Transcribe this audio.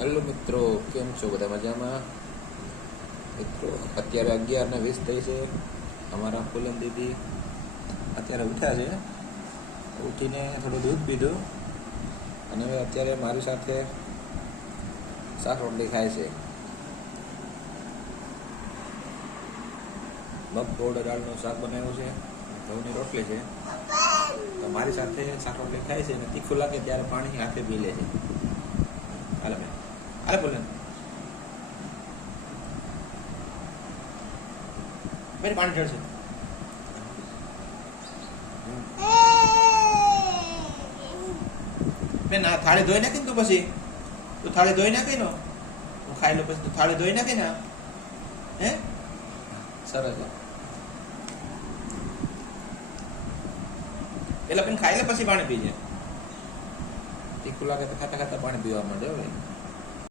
Hello મિત્રો, કેમ છો? બધા મજામાં મિત્રો, અત્યારે અગિયાર ને વીસ થઈ છે. અમારા ફૂલન દીદી અત્યારે ઉઠ્યા છે. ઉઠીને થોડું દૂધ પીધું. અને હવે અત્યારે મારી સાથે શાક રોટલી ખાય છે. મગફોડ દાળનું શાક બનાવ્યું છે. ઘઉંની રોટલી છે. તો મારી સાથે શાક રોટલી ખાય છે અને તીખું લાગે ત્યારે પાણી હાથે પી લે છે. હાલ બેન. હાલે બોલે બેન પાણી ચડશે બેન આ થાળી ધોઈ નાખી તું પછી તું થાળી ધોઈ નાખી નો હું ખાઈ લો પછી તું થાળી ધોઈ નાખી ને હે સરસ પેલા પેન ખાઈ લે પછી પાણી પીજે તીખું લાગે તો ખાતા ખાતા પાણી પીવા માંડે હવે